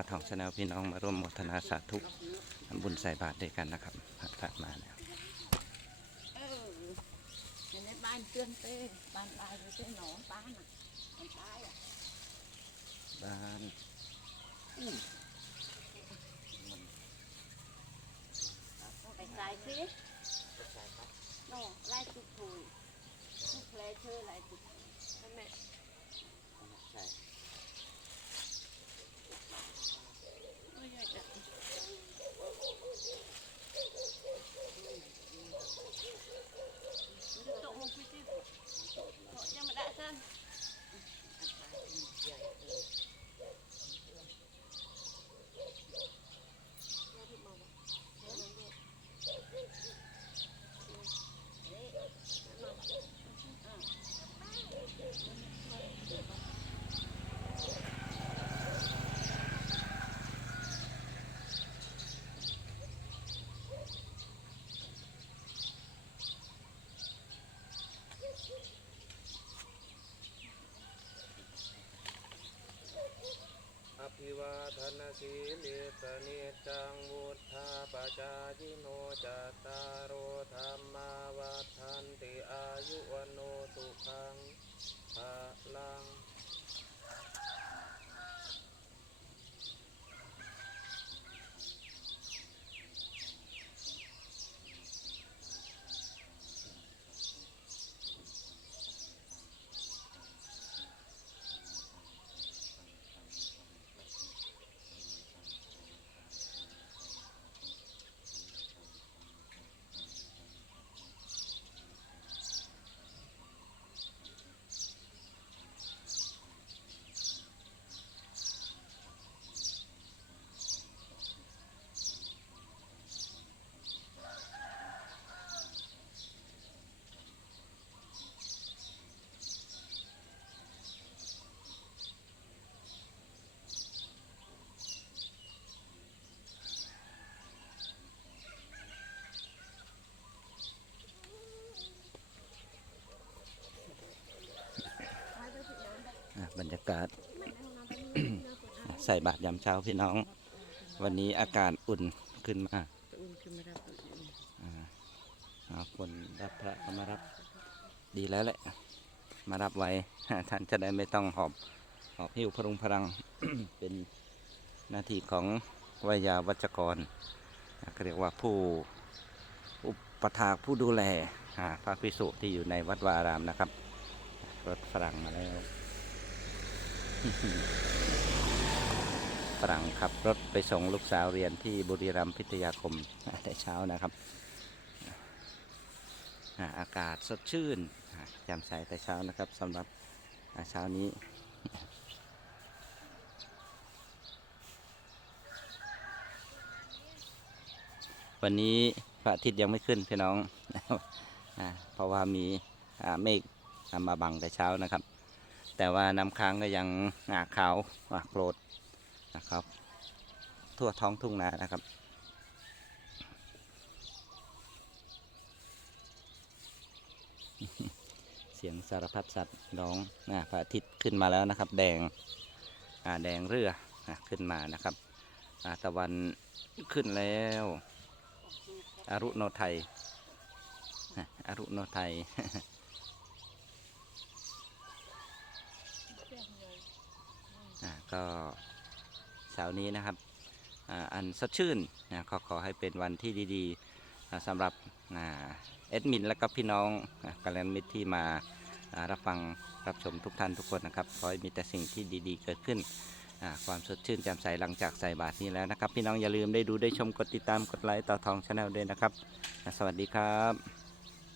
าทองชาแนลพี่น้องมาร่วมโมทนาสาธุทำบุญใส่บาตรด้วยกันนะครับพระมาแล้วเออในในบ้านเตือนเต้บ้านตายไปเต้หนองป้าน่ะมันตายอะบ้านไปใส่สิโน่ไล่ตุกถุยทุกเพลเธอไล่ตุกนั่นแม่ใช่ ไม่ใหญ่จ้ะตกลงไปสิเพราะยังไม่ได้สั้น อภิวาทนาสีลิสนิจังวุธาปจายิโนจัตตารโธรรมาวัฏนติอายุวโนสุขังภาลัง อะบรรยา กาศ ใส่บาตรยามเช้าพี่น้อง วันนี้อากาศอุ่นขึ้นมาอุ่นขึ้นมาได้ตัวอื่นอ่าหาคนรับพระมารับดีแล้วแหละ มารับไว้ท่านจะได้ไม่ต้องหอบหอบหิ้วพรุงพลังเป็นหน้าที่ของวิยาวัจกรก็เรียกว่าผู้อุปถากผู้ดูแลอ่าพระภิกษุที่อยู่ในวัดวาอารามนะครับ รถฝรั่งมาแล้ว ฝรั่งขับรถไปส่งลูกสาวเรียนที่บุรีรัมย์พิทยาคมแต่เช้านะครับอากาศสดชื่นแจ่มใสแต่เช้านะครับสำหรับเช้านี้ วันนี้พระอาทิตย์ยังไม่ขึ้นพี่น้องอเพราะว่ามีเมฆมาบังแต่เช้านะครับ แต่ว่าน้ำค้างก็ยังหนาขาวอ่าโกรธนะครับ ทั่วท้องทุ่งนานะครับเสียงสารพัดสัตว์ร้องนะพระอาทิตย์ขึ้นมาแล้วนะครับ แดงอ่าแดงเรืออะขึ้นมานะครับอ่าตะวันขึ้นแล้วอรุโนไทยอรุโนไทย อ่า ก็เสาร์นี้นะครับอันสดชื่นนะก็ขอให้เป็นวันที่ดีๆสำหรับเอดมินและก็พี่น้องอ่ากัลยาณมิตรที่มารับฟังรับชมทุกท่านทุกคนนะครับขอให้มีแต่สิ่งที่ดีๆ เกิดขึ้น ความสดชื่นแจ่มใสหลังจากใส่บาตรนี้แล้วนะครับ พี่น้องอย่าลืมได้ดูได้ชมกดติดตามกดไลค์ต่อทองชาแนลด้วยนะครับ สวัสดีครับ